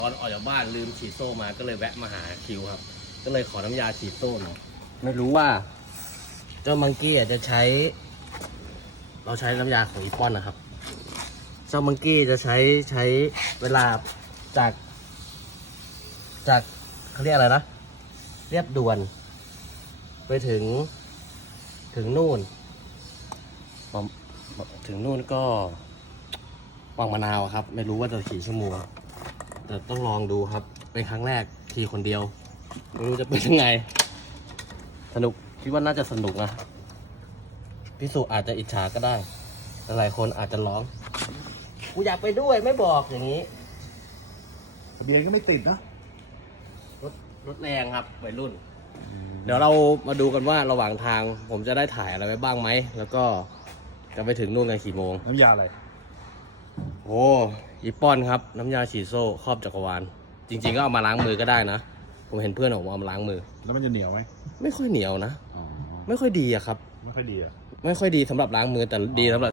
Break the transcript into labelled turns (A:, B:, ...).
A: ตอนออกจากบ้านลืมฉีดโซ่มาก็เลยแวะมาหาคิวครับ ก็เลยขอน้ำยาฉีดโซ่หน่อยไม่รู้ว่าเจ้ามังกี้จะใช้เราใช้น้ำยาของอีปอนนะครับเจ้ามังกี้จะใช้เวลาจากเขาเรียกอะไรนะเรียบด่วนไปถึงนู่นถึงนู่นก็วังมะนาวครับไม่รู้ว่าจะกี่ชั่วโมงแต่ต้องลองดูครับเป็นครั้งแรกทีคนเดียวไม่รู้จะเป็นยังไงสนุกคิดว่าน่าจะสนุกนะพี่สุอาจจะอิจฉาก็ได้หลายคนอาจจะร้องกูอยากไปด้วยไม่บอกอย่างนี้
B: ทะเบียนก็ไม่ติดนะ
A: รถแรงครับวัยรุ่น เดี๋ยวเรามาดูกันว่าระหว่างทางผมจะได้ถ่ายอะไรไว้บ้างไหมแล้วก็จะไปถึงนู่นกันกี่โมง
B: น้ำยาอะไร
A: โอ้อีปอนครับน้ำยาฉีดโซ่ครอบจักรวาลจริงๆก็เอามาล้างมือก็ได้นะผมเห็นเพื่อนผมเอามาล้างมือ
B: แล้วมันจะเหนียวไหม
A: ไม่ค่อยเหนียวนะ
B: อ๋อ
A: ไม่ค่อยดีอะครับ
B: ไม่ค่อยดีอ่ะ
A: ไม่ค่อยดีสำหรับล้างมือแต่ดีสำหรับ